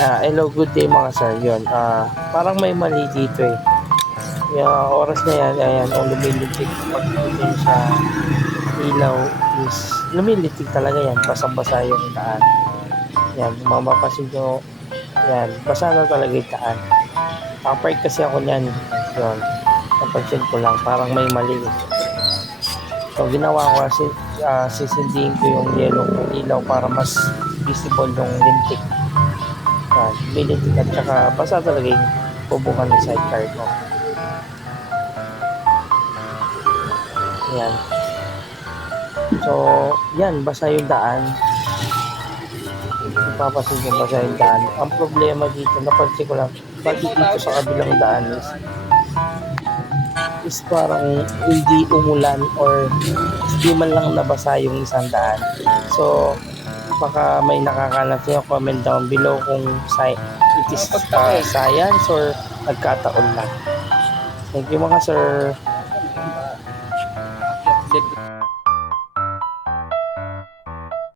Hello, good day mga sir. Yun, parang may mali dito eh. Yung oras na yan, ayan, kung lumilitik pagdating sa ilaw is lumilitik talaga yan, basang-basa yung daan. Yan, kung mapapansin nyo, yan, basa na talaga yung daan. Nakapark kasi ako niyan, yun, napansin ko lang, parang may mali. So, ginawa ko kasi, sisindihin ko yung yellow ilaw para mas visible yung lintik. Lintik at saka basa talaga yung bubungan ng sidecar ko. Yan. So, yan, basa yung daan. Ipapasin yung basa yung daan. Ang problema dito, napansin ko lang, bakit dito sa kabilang daan is parang hindi umulan or hindi man lang nabasa yung isang daan. So, baka may nakakalat nyo, comment down below kung it is science or nagkataon lang. Thank you mga sir.